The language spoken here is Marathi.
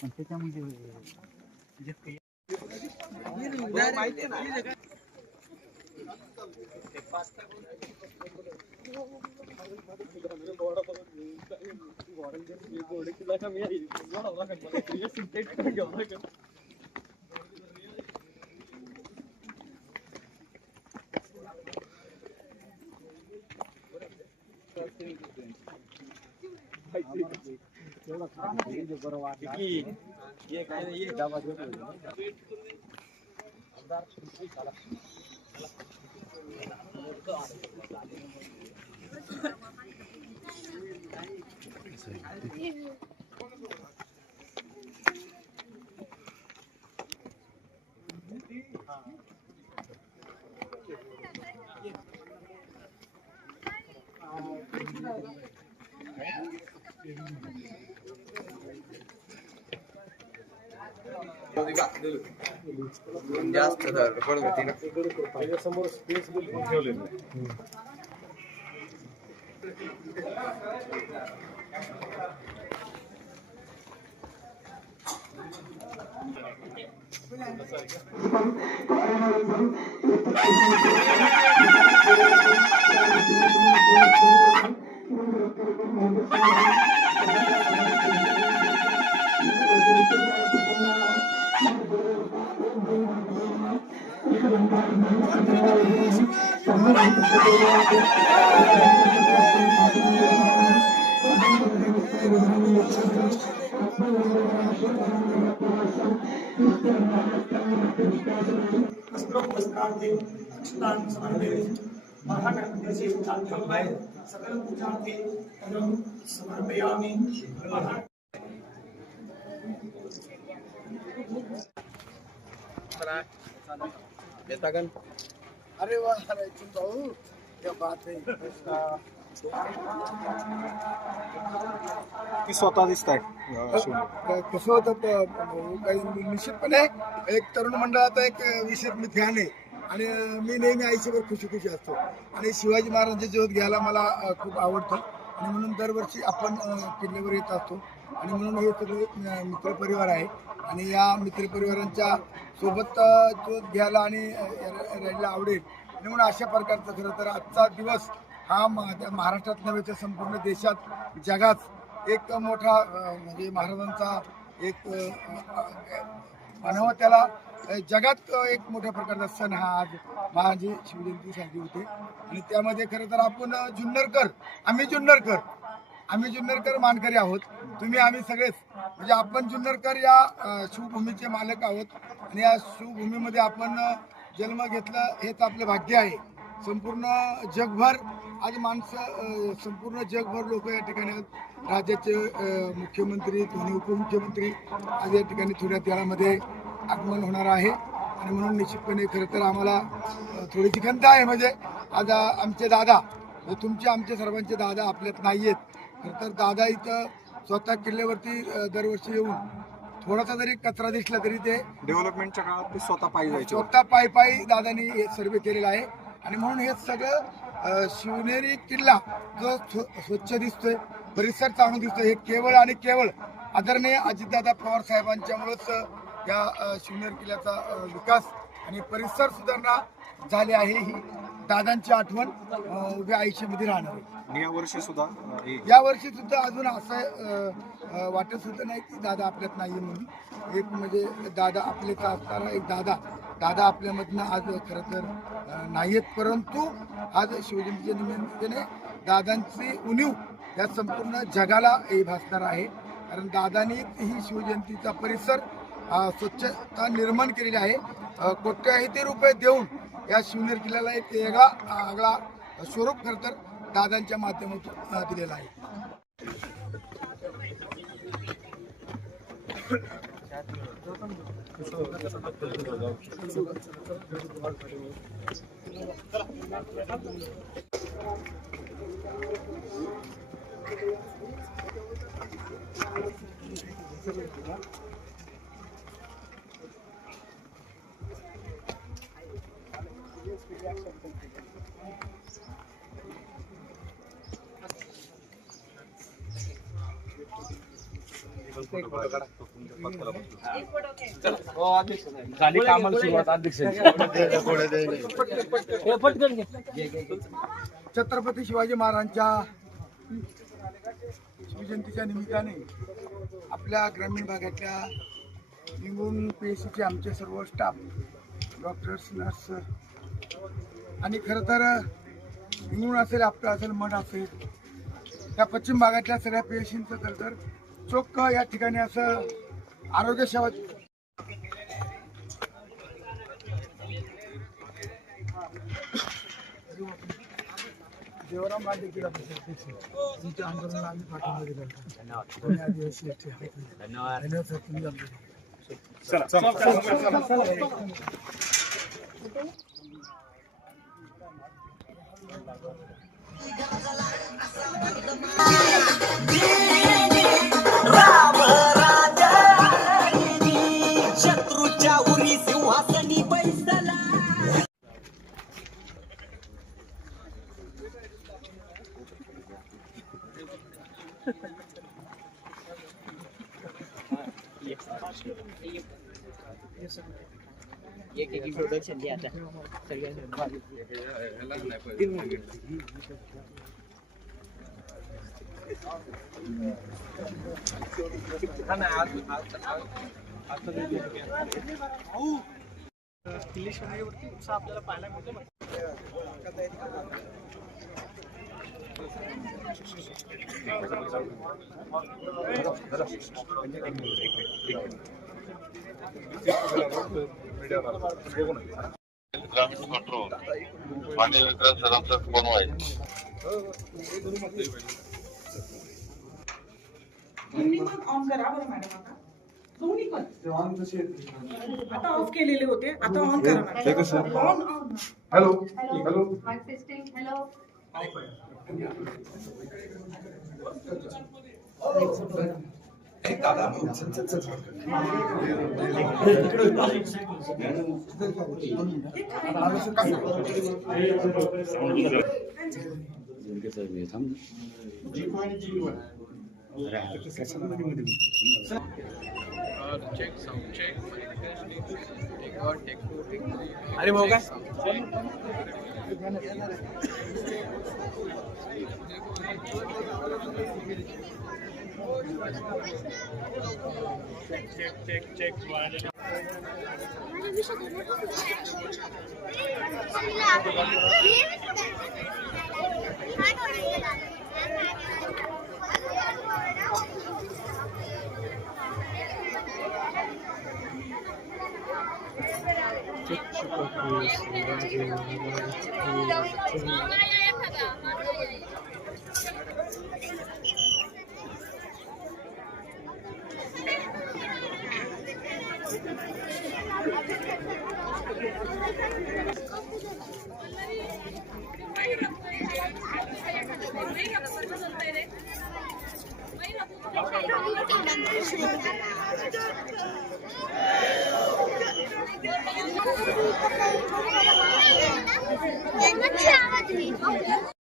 पण त्याच्यामध्ये जास्त समोर स्पेस ठेवलेलं सकल पूजार्थे समर्पयामि। अरे वाह भाऊ, क्या बात है। की स्वतः दिसत आहे कसं होतं काही निश्चितपणे एक तरुण मंडळाचा एक विशेष मी ध्यान आहे आणि मी नेहमी आयुष्यभर खुशी खुशी असतो आणि शिवाजी महाराजांचे ज्योत घ्यायला मला खूप आवडतं आणि म्हणून दरवर्षी आपण किल्ल्यावर येत असतो आणि म्हणून हे सगळे मित्रपरिवार आहे आणि या मित्रपरिवारांच्या सोबत ज्योत घ्यायला आणि राहायला आवडेल आणि म्हणून अशा प्रकारचं खरं तर आजचा दिवस हा महाराष्ट्रात नव्हे तर संपूर्ण देशात जगात एक मोठा म्हणजे महाराजांचा एक म्हणावं त्याला जगात एक मोठ्या प्रकारचा सण हा आज महाजी शिवजयंती साजरी होते आणि त्यामध्ये खरं तर आपण आम्ही जुन्नरकर मानकरी आहोत तुम्ही आम्ही सगळेच म्हणजे आपण जुन्नरकर या शिवभूमीचे मालक आहोत आणि या शिवभूमीमध्ये आपण जन्म घेतला हेच आपलं भाग्य आहे संपूर्ण जगभर आज माणसं संपूर्ण जगभर लोक या ठिकाणी राज्याचे मुख्यमंत्री दोन्ही उपमुख्यमंत्री आज या ठिकाणी थोड्या वेळामध्ये आगमन होणार आहे आणि म्हणून निश्चितपणे खरं तर आम्हाला थोडीशी खंत आहे म्हणजे आज आमचे दादा आमचे सर्वांचे दादा आपल्यात नाही आहेत खरं तर दादा इथं स्वतः किल्ल्यावरती दरवर्षी येऊन थोडासा जरी कचरा दिसला तरी ते डेव्हलपमेंटच्या काळात ते स्वतः पायी दादांनी हे सर्वे केलेला आहे आणि म्हणून हे सगळं शिवनेरी किल्ला जो स्वच्छ दिसतोय परिसर चांगला दिसतोय हे केवळ आणि केवळ आदरणीय अजितदादा पवार साहेबांच्यामुळेच या शिवनेरी किल्ल्याचा विकास आणि परिसर सुधारणा झाली आहे ही दादांची आठवण उभ्या आयुष्यामध्ये राहणार आहे या वर्षी सुद्धा अजून असं वाटत सुद्धा नाही की दादा आपल्यात नाही म्हणून एक म्हणजे दादा आपल्याच असताना एक दादा आपल्यामधनं आज खरं तर नाही आहेत परंतु आज शिवजयंतीच्या निमित्ताने दादांची उणीव या संपूर्ण जगाला हे भासणार आहे कारण दादांनी ही शिवजयंतीचा परिसर स्वच्छता निर्माण केलेली आहे कोट्यावधी रुपये देऊन या शिवनेरी किल्ल्याला एक वेगळा स्वरूप खरं तर दादांच्या माध्यमातून दिलेला आहे झाली कामाला सुरुवात अध्यक्ष. छत्रपती शिवाजी महाराजांच्या शिवजयंतीच्या निमित्ताने आपल्या ग्रामीण भागातल्या निंगून PSCचे आमचे सर्व स्टाफ, डॉक्टर्स, नर्स आणि खरं तर निंगून असेल, आपलं असेल, मठ असेल, त्या पश्चिम भागातल्या सगळ्या PSCचं खरं तर चोख या ठिकाणी असं आरोग्य सेवा देवराम राज देखील तुमच्या आंदोलनाला आम्ही पाठिंबा दिला होता. आदिवासी धन्यवाद सर, तुम्ही शत्रूच्या उरी सिंहासनी बैसला. एक इंट्रोडक्शन द्या आता आपल्याला पाहायला मिळतो. ग्रामीण कंट्रोल पाणी वितरण सरांचा कोण व्हायचं. ऑन करा बरं मॅडम. आता दोन्ही पण आता ऑफ केलेले होते, आता ऑन करा madam. On hello hello mic testing. Hello अरे भाऊ काय आवाज